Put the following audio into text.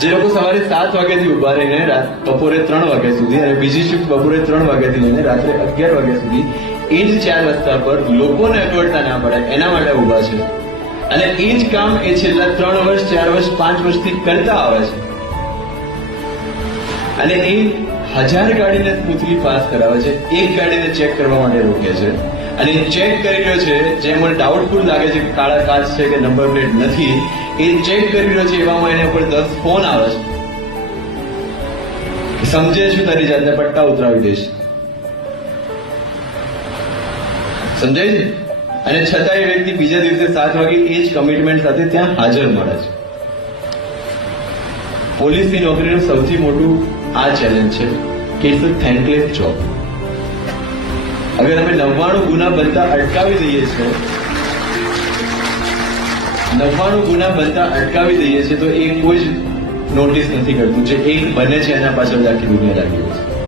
જે લોકો સવારે 7 વાગ્યાથી ઉભા રહીને બપોરે 3 વાગ્યા સુધી અને બીજી શિફ્ટ બપોરે 3 વાગ્યાથી લઈને રાત્રે 11 વાગ્યા સુધી એ જ 4 રસ્તા પર લોકોને અગવડતા ના પડે એના માટે ઉભા છે અને એ જ કામ એ છેલ્લા 3 વર્ષ 4 વર્ષ 5 વર્ષથી કરતા આવે છે અને એ 1000 ગાડીને સ્મૂથલી પાસ કરાવે છે, એક ગાડીને ચેક કરવા માટે રોકે છે અને ચેક કરી રહ્યો છે જે મને ડાઉટફુલ લાગે છે કે કાળા કાચ છે કે નંબર પ્લેટ નથી, એ ચેક કરી રહ્યો છે એવામાં એના ઉપર 10 ફોન આવે છે, સમજે છું તારી જાતને પટ્ટા ઉતરાવી દઈશ, સમજાય છે? અને છતાં એ વ્યક્તિ બીજા દિવસે 7 વાગે એ જ કમિટમેન્ટ સાથે ત્યાં હાજર મળે છે. પોલીસની નોકરીનું સૌથી મોટું આ ચેલેન્જ છે કે ઇટ્સ અ થેન્કલેસ જોબ. અગર અમે 99 ગુના બનતા અટકાવી દઈએ છીએ 99 ગુના બનતા અટકાવી દઈએ છીએ તો એ કોઈ જ નોટિસ નથી કરતું, જે એક બને છે એના પાછળ આખી દુનિયા લાગી હોય છે.